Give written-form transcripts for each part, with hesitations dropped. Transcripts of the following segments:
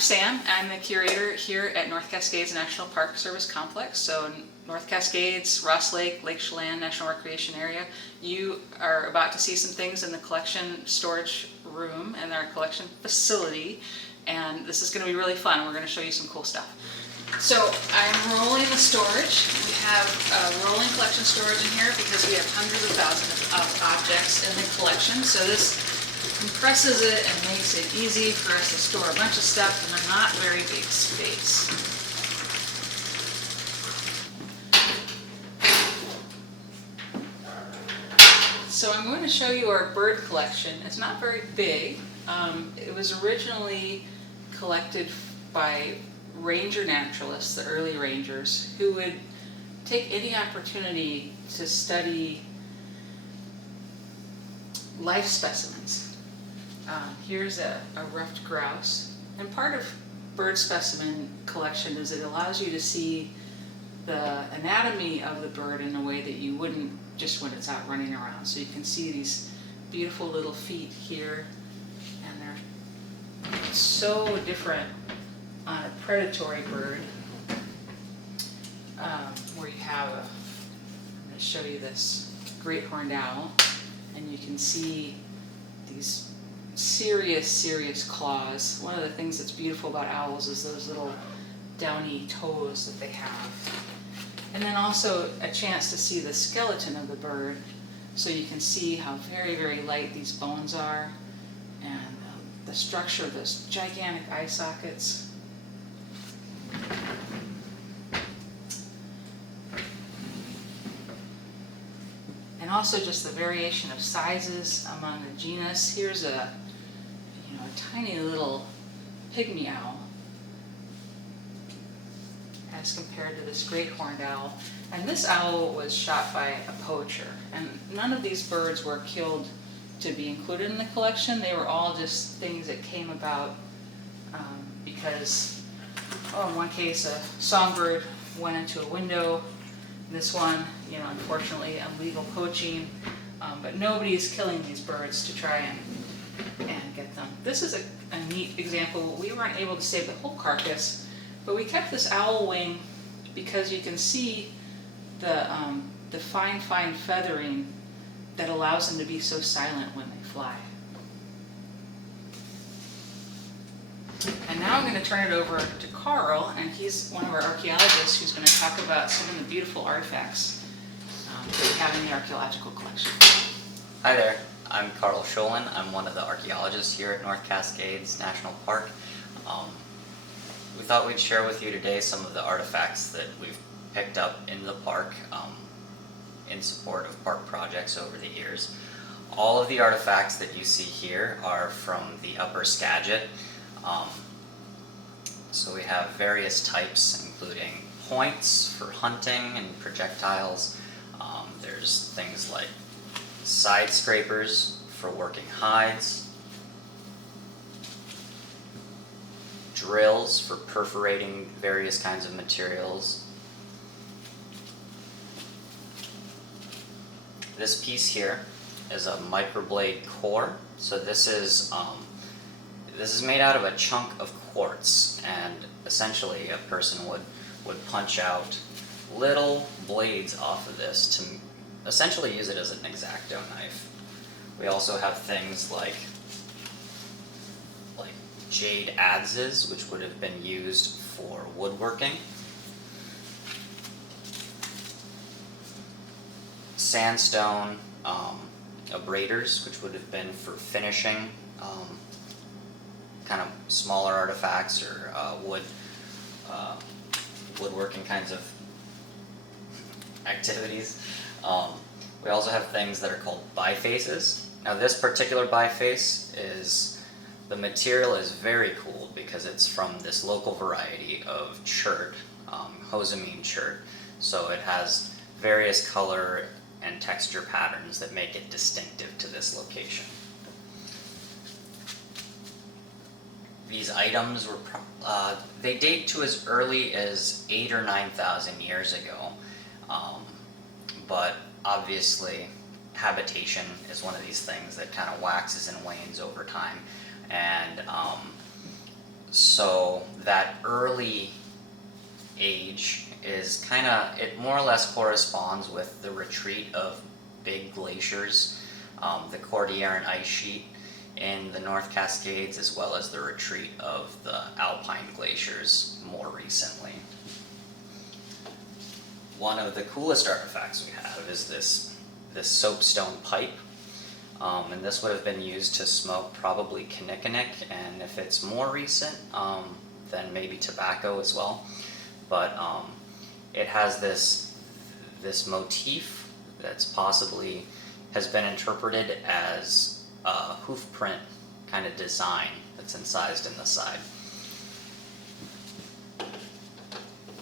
I'm Sam. I'm the curator here at North Cascades National Park Service Complex. So North Cascades, Ross Lake, Lake Chelan National Recreation Area. You are about to see some things in the collection storage room and our collection facility. And this is going to be really fun. We're going to show you some cool stuff. So I'm rolling the storage. We have rolling collection storage in here because we have hundreds of thousands of objects in the collection. So this compresses it and makes it easy for us to store a bunch of stuff in a not very big space. So I'm going to show you our bird collection. It's not very big. It was originally collected by ranger naturalists, the early rangers, who would take any opportunity to study life specimens. Here's a ruffed grouse, and part of bird specimen collection is it allows you to see the anatomy of the bird in a way that you wouldn't just when it's out running around. So you can see these beautiful little feet here, and they're so different on a predatory bird, where you have I'm going to show you this great horned owl, and you can see these serious claws. One of the things that's beautiful about owls is those little downy toes that they have. And then also a chance to see the skeleton of the bird, so you can see how very light these bones are, and the structure of those gigantic eye sockets. And also just the variation of sizes among the genus. Here's a tiny little pygmy owl as compared to this great horned owl. And this owl was shot by a poacher. And none of these birds were killed to be included in the collection. They were all just things that came about because, in one case, a songbird went into a window. This one, unfortunately, illegal poaching. But nobody's killing these birds to try and get them. This is a neat example. We weren't able to save the whole carcass, but we kept this owl wing because you can see the fine feathering that allows them to be so silent when they fly. And now I'm going to turn it over to Carl, and he's one of our archaeologists who's going to talk about some of the beautiful artifacts that we have in the archaeological collection. Hi there, I'm Carl Scholin. I'm one of the archaeologists here at North Cascades National Park. We thought we'd share with you today some of the artifacts that we've picked up in the park in support of park projects over the years. All of the artifacts that you see here are from the Upper Skagit. So we have various types, including points for hunting and projectiles. There's things like side scrapers for working hides, drills for perforating various kinds of materials. This piece here is a microblade core. So this is made out of a chunk of quartz, and essentially a person would punch out little blades off of this to essentially use it as an X-Acto knife. We also have things like jade adzes, which would have been used for woodworking. Sandstone abraders, which would have been for finishing kind of smaller artifacts or woodworking kinds of activities. We also have things that are called bifaces. Now this particular biface the material is very cool because it's from this local variety of chert, hosamine chert. So it has various color and texture patterns that make it distinctive to this location. These items they date to as early as 8,000 or 9,000 years ago, but obviously habitation is one of these things that kind of waxes and wanes over time, and So that early age is it more or less corresponds with the retreat of big glaciers, the Cordilleran ice sheet in the North Cascades, as well as the retreat of the alpine glaciers more recently. One of the coolest artifacts we have is this soapstone pipe. And this would have been used to smoke probably kinnikinnick, and if it's more recent, then maybe tobacco as well. But it has this motif that's possibly has been interpreted as a hoof print kind of design that's incised in the side.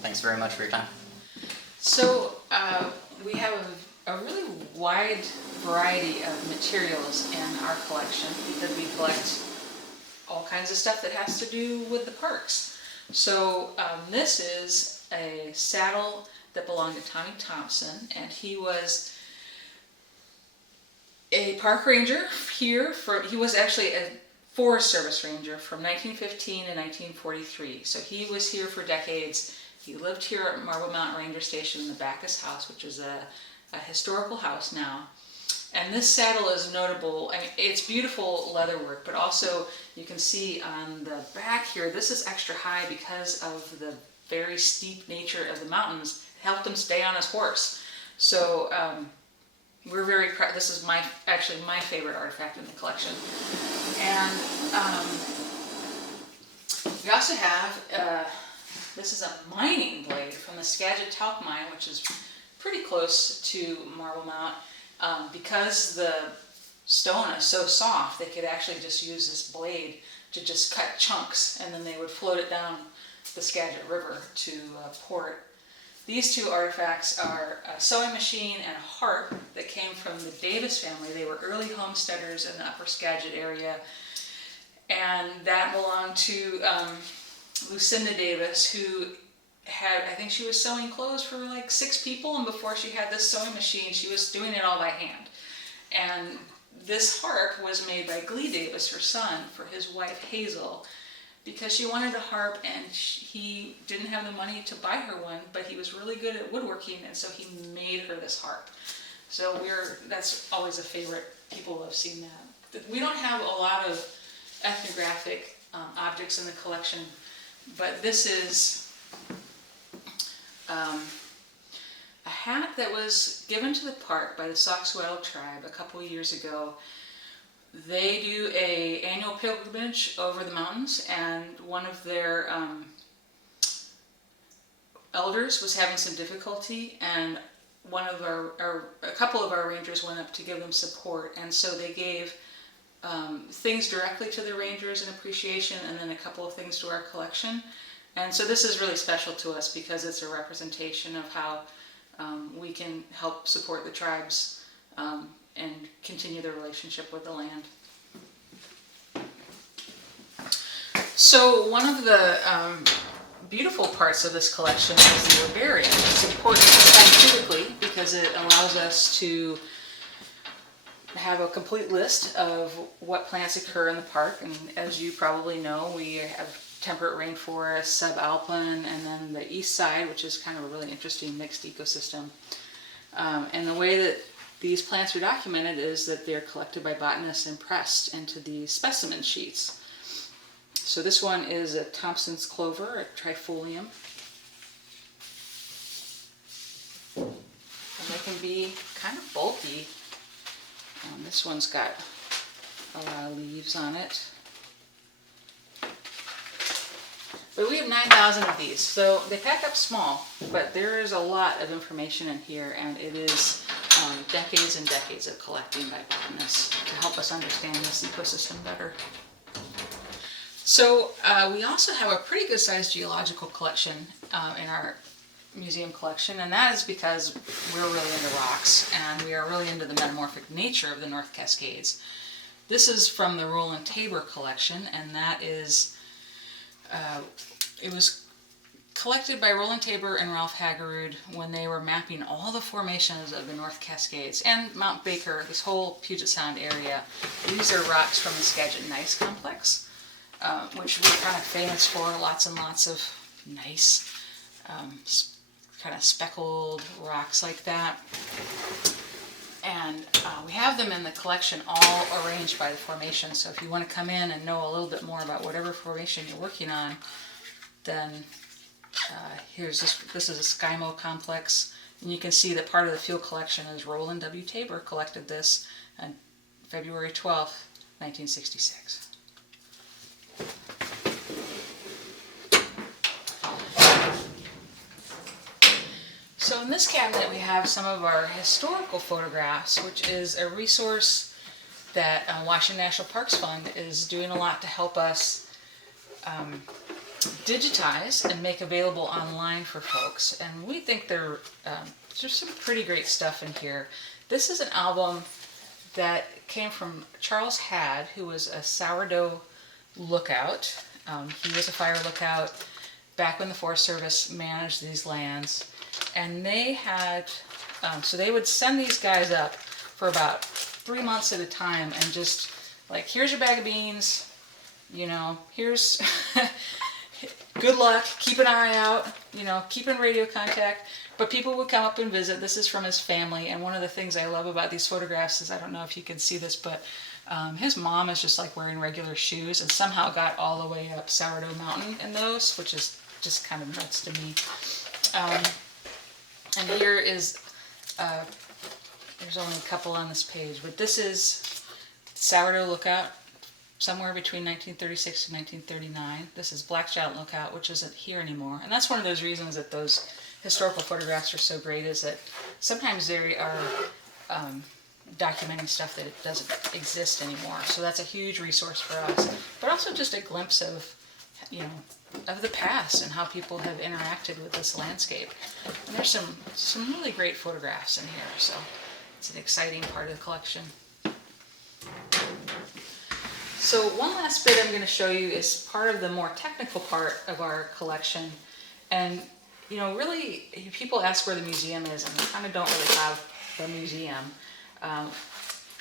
Thanks very much for your time. So we have a really wide variety of materials in our collection because we collect all kinds of stuff that has to do with the parks. So this is a saddle that belonged to Tommy Thompson, and he was a park ranger here. He was actually a Forest Service ranger from 1915 to 1943. So he was here for decades. He lived here at Marble Mountain Ranger Station in the Backus House, which is a historical house now. And this saddle is notable. I mean, it's beautiful leather work, but also you can see on the back here, this is extra high because of the very steep nature of the mountains. It helped him stay on his horse. So we're very proud. This is actually my favorite artifact in the collection. And we also have, this is a mining blade from the Skagit Talc Mine, which is pretty close to Marble Mount. Because the stone is so soft, they could actually just use this blade to just cut chunks, and then they would float it down the Skagit River to port. These two artifacts are a sewing machine and a harp that came from the Davis family. They were early homesteaders in the upper Skagit area, and that belonged to Lucinda Davis, who I think she was sewing clothes for like 6 people, and before she had this sewing machine, she was doing it all by hand. And this harp was made by Glee Davis, her son, for his wife Hazel, because she wanted a harp, and he didn't have the money to buy her one, but he was really good at woodworking, and so he made her this harp. So that's always a favorite. People have seen that. We don't have a lot of ethnographic objects in the collection, but this is a hat that was given to the park by the Soxwell tribe a couple of years ago. They do an annual pilgrimage over the mountains, and one of their elders was having some difficulty, and a couple of our rangers went up to give them support, and so they gave things directly to the rangers in appreciation, and then a couple of things to our collection. And so this is really special to us because it's a representation of how we can help support the tribes and continue their relationship with the land. So one of the beautiful parts of this collection is the herbarium. It's important scientifically because it allows us to have a complete list of what plants occur in the park. And as you probably know, we have temperate rainforest, subalpine, and then the east side, which is kind of a really interesting mixed ecosystem. And the way that these plants are documented is that they're collected by botanists and pressed into these specimen sheets. So this one is a Thompson's clover, a trifolium. And they can be kind of bulky. This one's got a lot of leaves on it. But we have 9,000 of these, so they pack up small, but there is a lot of information in here, and it is decades and decades of collecting by botanists to help us understand this ecosystem better. So we also have a pretty good sized geological collection in our museum collection, and that is because we're really into rocks, and we are really into the metamorphic nature of the North Cascades. This is from the Roland Tabor collection, and that is it was collected by Roland Tabor and Ralph Hagerud when they were mapping all the formations of the North Cascades and Mount Baker, this whole Puget Sound area. These are rocks from the Skagit Gneiss complex. which we're kind of famous for. Lots and lots of nice kind of speckled rocks like that. And we have them in the collection all arranged by the formation. So if you want to come in and know a little bit more about whatever formation you're working on, then here's this is a SkyMo complex. And you can see that part of the field collection is Roland W. Tabor collected this on February 12th, 1966. So in this cabinet we have some of our historical photographs, which is a resource that Washington National Parks Fund is doing a lot to help us digitize and make available online for folks. And we think there's some pretty great stuff in here. This is an album that came from Charles Hadd, who was a sourdough lookout. He was a fire lookout back when the Forest Service managed these lands. And they had, so they would send these guys up for about 3 months at a time and just like, here's your bag of beans, you know, here's, good luck, keep an eye out, you know, keep in radio contact. But people would come up and visit. This is from his family. And one of the things I love about these photographs is, I don't know if you can see this, but his mom is just like wearing regular shoes and somehow got all the way up Sourdough Mountain in those, which is just kind of nuts to me. And here is, there's only a couple on this page, but this is Sourdough Lookout, somewhere between 1936 and 1939. This is Black Giant Lookout, which isn't here anymore. And that's one of those reasons that those historical photographs are so great, is that sometimes they are documenting stuff that it doesn't exist anymore. So that's a huge resource for us, but also just a glimpse of, you know, of the past and how people have interacted with this landscape. And there's some really great photographs in here, so it's an exciting part of the collection. So one last bit I'm going to show you is part of the more technical part of our collection. And, you know, really, people ask where the museum is, and we kind of don't really have the museum.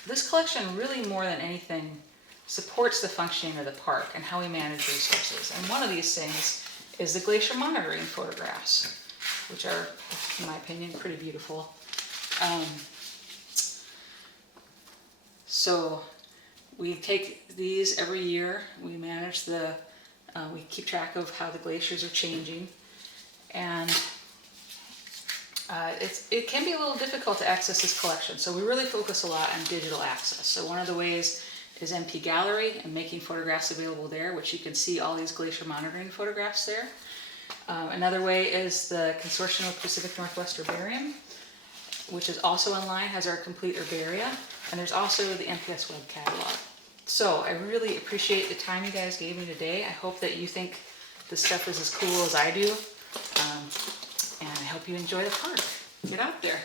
This collection really, more than anything, supports the functioning of the park and how we manage resources. And one of these things is the glacier monitoring photographs, which are, in my opinion, pretty beautiful. So we take these every year. We manage we keep track of how the glaciers are changing. And it can be a little difficult to access this collection. So we really focus a lot on digital access. So one of the ways is MP Gallery and making photographs available there, which you can see all these glacier monitoring photographs there. Another way is the Consortium of Pacific Northwest Herbarium, which is also online, has our complete herbaria, and there's also the NPS web catalog. So I really appreciate the time you guys gave me today. I hope that you think this stuff is as cool as I do, and I hope you enjoy the park. Get out there.